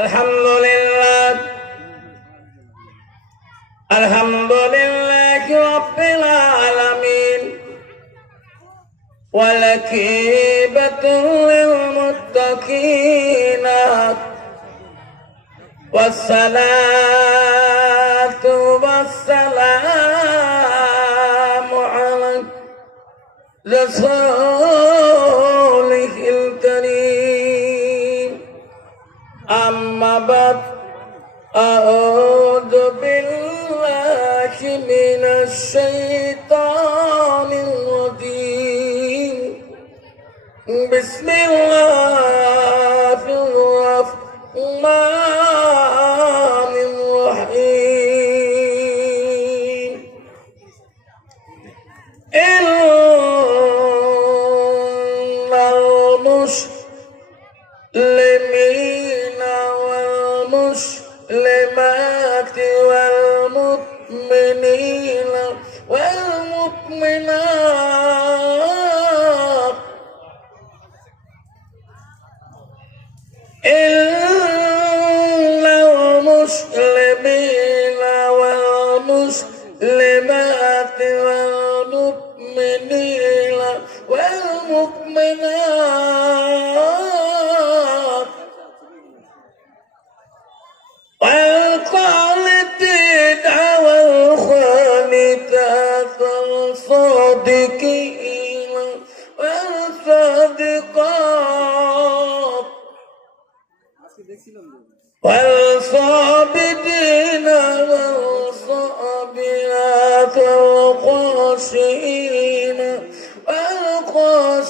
الحمد لله الحمد لله رب العالمين. والكيبة للمتقين. والصلاة والسلام على رسوله أما بعد أعوذ بالله من الشيطان الرجيم. بسم الله الرحمن الرحيم. إن المسلمين والمسلمات والمؤمنين والمؤمنات. إلا المسلمين والمسلمات والمؤمنين والمؤمنات. والصابرين والصابرات والخاشعين والخاشعات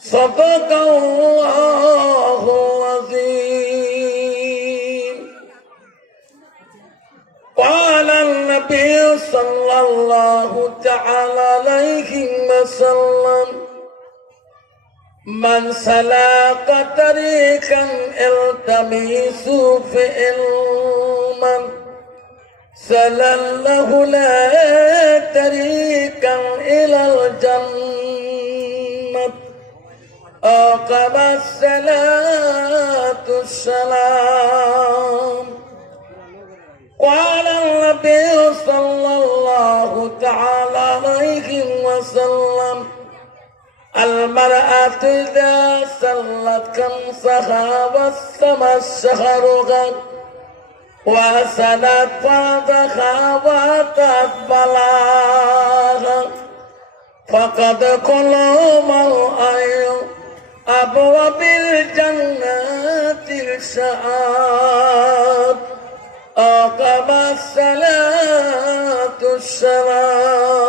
صدق الله العظيم. قال النبي صلى الله تعالى عليه وسلم من سلاك طريقا التميس في علما سلله لا طريقا الى الجنه أقم الصلاة السلام قال النبي صلى الله تعالى عليه وسلم المرأة إذا سلت كمسها والسما الشهر غد وسلت فرضها واتت بلاها فقد كل مرء أبواب الجنة الشعاب أقام الصلاة الشراب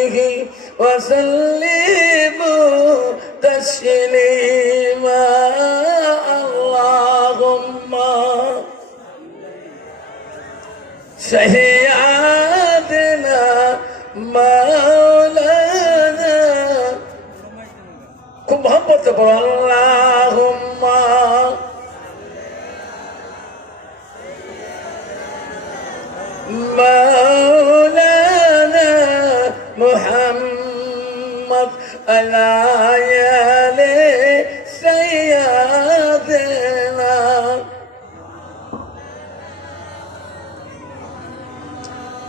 سيادنا مولانا. كم محبت اللهم مولانا محمد الايالي سيادنا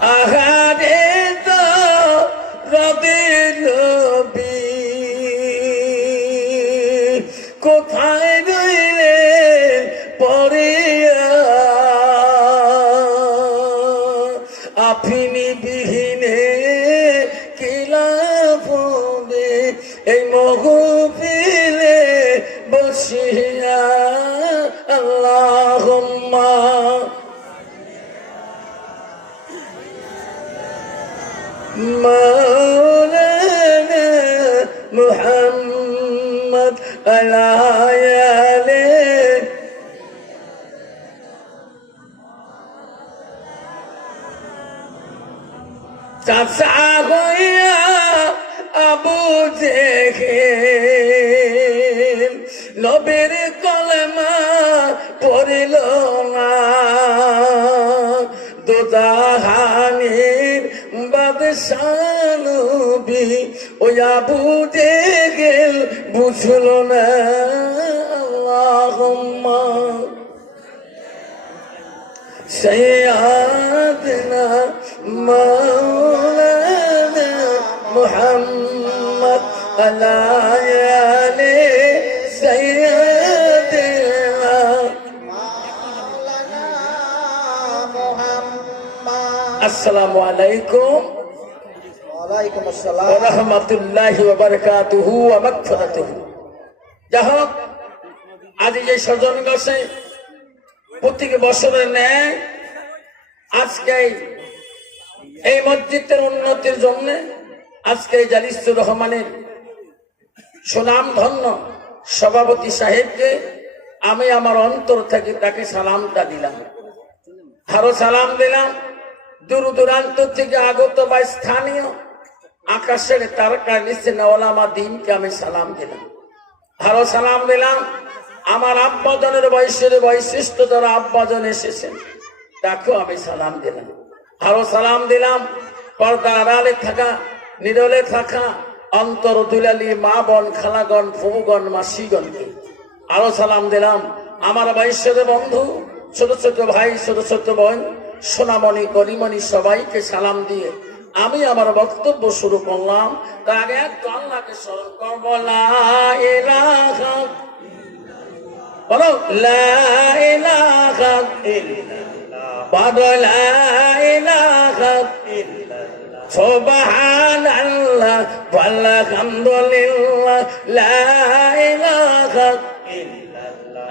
আহারে তো রবে নবী। কোথায় রইলে পরে আফিনি বিহীনে مولانا محمد العيالي চাচা হইয়া আবু জেখে লবের কলমা পড়িল না। দুজাহা সানবি ও আবু গেল বুঝল না। আল্লাহুম্মা। সাইয়াদনা মাওলানা মুহাম্মদ আলায়ালে সাইয়াদনা মাওলানা আসসালামু আলাইকুম। এই মসজিদের উন্নতির জন্য আজকে জালিসুর রহমানের সুনাম ধন্য সভাপতি সাহেবকে আমি আমার অন্তর থেকে তাকে সালামটা দিলাম। আরও সালাম দিলাম। দূর দূরান্ত থেকে আগত বা স্থানীয় আকাশের তারকা নিচে নেওয়ালামা দিনকে আমি সালাম দিলাম। আরও সালাম দিলাম। আমার আব্বাজনের বয়সের বৈশিষ্ট্য যারা আব্বাজন এসেছেন। তাকেও আমি সালাম দিলাম। আরও সালাম দিলাম। পর্দা আড়ালে থাকা, নিরলে থাকা, অন্তর দুলালি মা বোন খালাগণ ফুবগণ মাসিগণকে আরও সালাম দিলাম। আমার বৈশ্যের বন্ধু, ছোট ছোট ভাই, ছোট ছোট বোন, সোনামণি গরিমণি সবাইকে সালাম দিয়ে আমি আমার বক্তব্য শুরু করলাম। তার একটু আল্লাহকে স্মরণ করব। বলো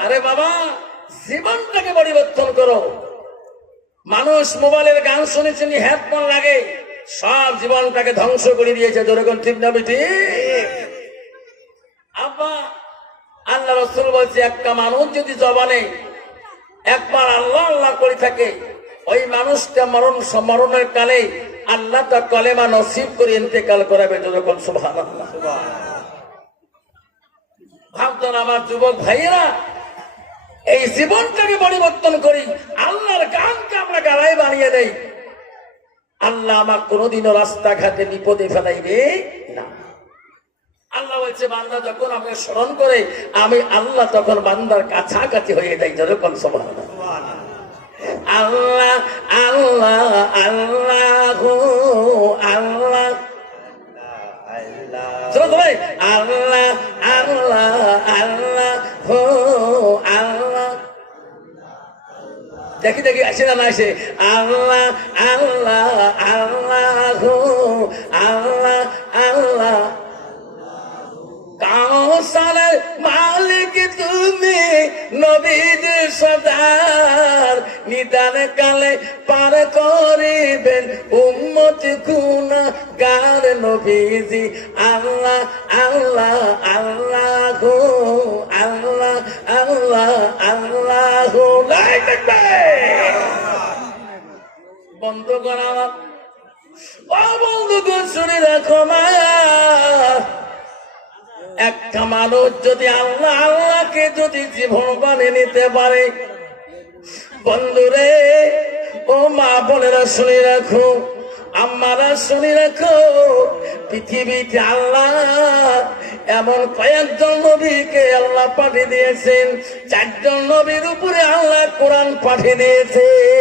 আরে বাবা, জীবনটাকে পরিবর্তন করো। মানুষ মোবাইলের গান শুনেছেন হেডফোন লাগে। সব জীবনটাকে ধ্বংস করে দিয়েছে যেরকম ঠিক না বেটি? আব্বা, আল্লাহ রসুল বলছে, একটা মানুষ যদি জবানে একবার আল্লাহ আল্লাহ করে থাকে, ওই মানুষটা মরণ, মরণের কালে আল্লাহ তার কলেমা নসিব করে ইন্তেকাল করাবে যেরকম সুভান ভাবতেন আমার যুবক ভাইয়েরা, এই জীবনটাকে পরিবর্তন করি, আল্লাহর গানকে আমরা গাড়াই বানিয়ে দেই আল্লাহ আমার কোনোদিনও রাস্তাঘাটে বিপদে ফেলাইবে না। আল্লাহ বলছে, বান্দা যখন আমাকে স্মরণ করে, আমি আল্লাহ তখন বান্দার কাছাকাছি হয়ে যাই, যেরকম সমান আল্লাহ আল্লাহ আল্লাহ আল্লাহ। আল্লাহ আল্লাহ আল্লাহ আল্লাহ। দেখি দেখি, আসে না আসে। আল্লাহ আল্লাহ আল্লাহ আল্লাহ আল্লাহ। কাউসারের মালিক তুমি, নবীর সদার নিদান কালে পার করিবেন উম্মত গুনা গার নবীজি। আল্লাহ আল্লাহ আল্লাহ গো আল্লাহ আল্লাহ। আল্লাহ গো বন্ধ করা। শুনে রাখো মায়া। একটা মানুষ যদি আল্লাহ আল্লাহকে যদি জীবন বানে নিতে পারে, বন্ধুরে, ও মা বোনেরা শুনে রাখো আমারা শুনে রাখো, পৃথিবীতে আল্লাহ এমন কয়েকজন নবীকে আল্লাহ পাঠিয়ে দিয়েছেন, চারজন নবীর উপরে আল্লাহ কোরআন পাঠিয়ে দিয়েছেন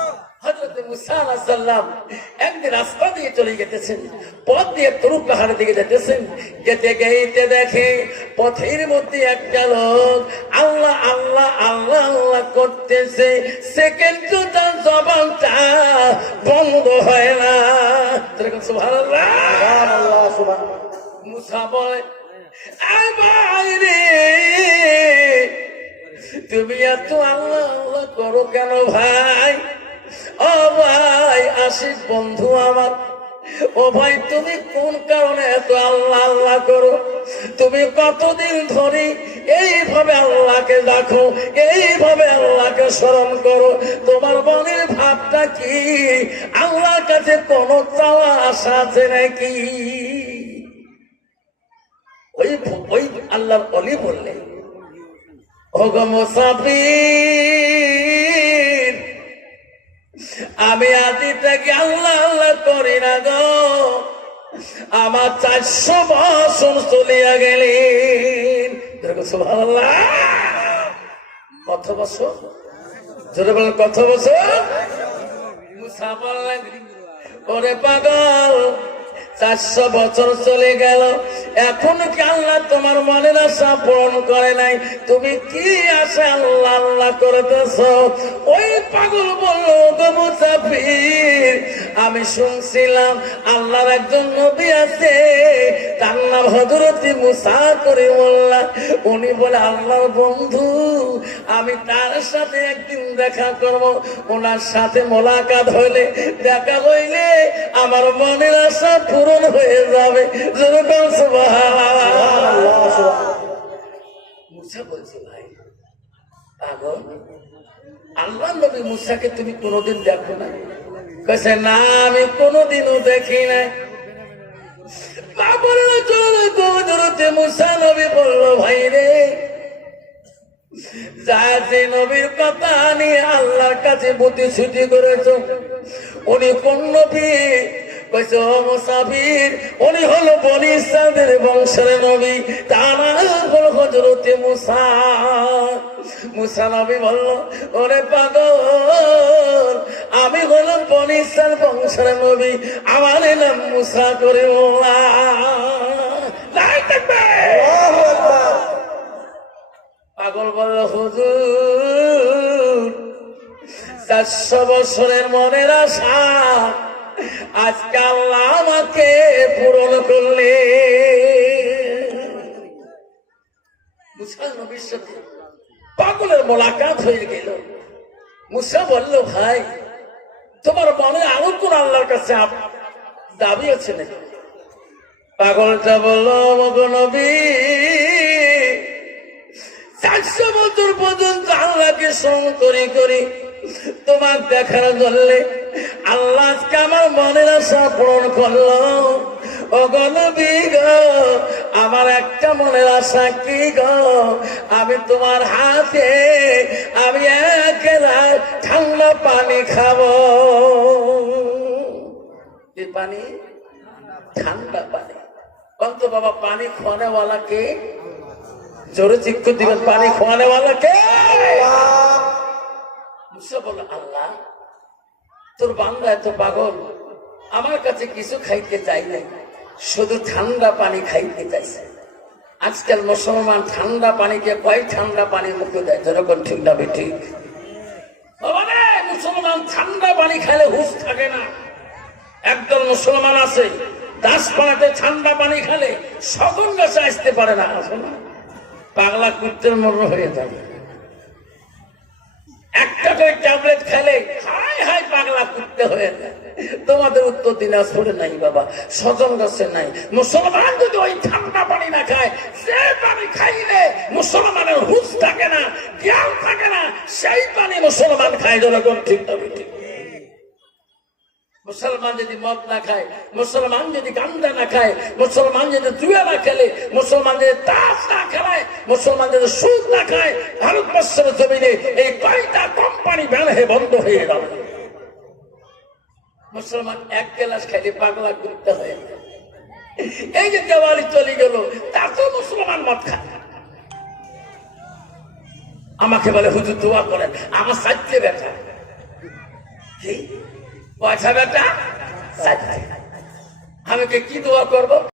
মুসা আলাইহিস একদিন রাস্তা দিয়ে চলে যেতেছেন পথ দিয়ে তরুপ পাহাড়ের দিকে যেতেছেন। যেতে গেইতে দেখে পথের মধ্যে একটা লোক আল্লাহ আল্লাহ আল্লাহ আল্লাহ করতেছে। সেকেন্ড তার জবানটা বন্ধ হয় না। মুসা বলে তুমি এত আল্লাহ আল্লাহ করো কেন ভাই? ও ভাই আশিক, বন্ধু আমার। ও ভাই, তুমি কোন কারণে এত আল্লাহ আল্লাহ করো? তুমি কতদিন ধরে এইভাবে আল্লাহকে দেখো এইভাবে আল্লাহকে স্মরণ করো? তোমার মনের ভাবটা কি? আল্লাহর কাছে কোন চাওয়া আশা আছে নাকি? ওই ওই আল্লাহর অলি বললেন ওগো মুসাফির আমি আদি থেকে আল্লাহ আল্লাহ করি না গো। আমার চারশো বছর চলিয়া গেলেন। কত বছর? জোরে বলেন কত বছর? ওরে পাগল, চারশো বছর চলে গেল। এখন কি আল্লাহ তোমার মনের আশা পূরণ করে নাই? তুমি কি আশা আল্লাহ আল্লাহ করতেছ? ওই পাগল বলল গো মুসাফির। আমি শুনছিলাম আল্লাহর একজন নবী আছে, তার নাম হজরতি মুসা করে মোল্লা। উনি বলে, আল্লাহর বন্ধু, আমি তার সাথে একদিন দেখা করব। ওনার সাথে মোলাকাত হইলে দেখা হইলে আমার মনের আশা পূরণ হয়ে যাবে। যেরকম সুবহানাল্লাহ। মুসা বলছে, ভাই আল্লাহ নবী মুসাকে তুমি কোনোদিন দেখো না? কেছে না, আমি কোনোদিনও দেখি নাই। বলল, ভাই রে নবীর করেছ, উনি কোন কইছে উনি হলো বনি বংশের নবী। তার হলো হযরতে মুসা। মুসা নবী বলল ওরে পাগল আমি হলাম ইসরায়েল বংশের নবী আমার নাম মুসা করে পাগল বলল হুজুর চারশো বছরের মনের আশা আজকে আল্লাহ আমাকে মোলাকাত হয়ে গেল। মুসা বলল, ভাই, তোমার মনে আরও কোন আল্লাহর কাছে দাবি আছে নাকি? পাগলটা বলল চারশো বছর পর্যন্ত আল্লাহকে স্মরণ করি করি। তোমার দেখার জন্য আল্লাহ আমার মনের আশা পূরণ করল। ও গনবী গো আমার একটা মনের আশা কি গো? আমি তোমার হাতে, আমি এক ঠান্ডা পানি খাব। কি পানি? ঠান্ডা পানি। কন্ত বাবা, পানি খোয়ানেওয়ালা কে? জোরে চিক্কু দিবেন, পানি খোয়ানেওয়ালা কে? আল্লাহ, তোর বান্দা এত পাগল, আমার কাছে কিছু খাইতে চাই নাই। শুধু ঠান্ডা পানি খাইতে চাইছে। আজকাল মুসলমান ঠান্ডা পানিকে কয় ঠান্ডা পানির মুখে দেয়? যেরকম ঠিক না ঠিক মুসলমান ঠান্ডা পানি খেলে হুশ থাকে না। একদল মুসলমান আছে দাস পাড়াতে ঠান্ডা পানি খেলে সগন গাছে আসতে পারে না না। পাগলা কুত্তের মর্ম হয়ে যাবে। একটা করে ট্যাবলেট খেলে হাই হাই পাগলা কুত্তে হয়ে যায়। তোমাদের উত্তর দিনাজপুরে নাই, বাবা। স্বজন গাছে নাই। মুসলমান যদি ওই ঠান্ডা পানি না খায়, সে পানি খাইলে মুসলমানের হুঁশ থাকে না, জ্ঞান থাকে না, সেই পানি মুসলমান খায় যেরকম ঠিক তবে ঠিক মুসলমান যদি মদ না খায়, মুসলমান যদি গান্দা না খায়, মুসলমান যদি জুয়া না খেলে, মুসলমান যদি তাস না খেলায়, মুসলমান যদি সুদ না খায়, ভারতবর্ষের জমিনে এই কয়টা কোম্পানি হয়ে বন্ধ হয়ে গেল। মুসলমান এক গ্লাস খাইলে পাগলা করতে হয় এই যে দেওয়ালি চলে গেল, তার তো মুসলমান মত খায়। আমাকে বলে, হুজুর, দোয়া করেন, আমার সাইতে ব্যথা। কি? পয়সা ব্যাটা চারটে। আমি কি দোয়া করব?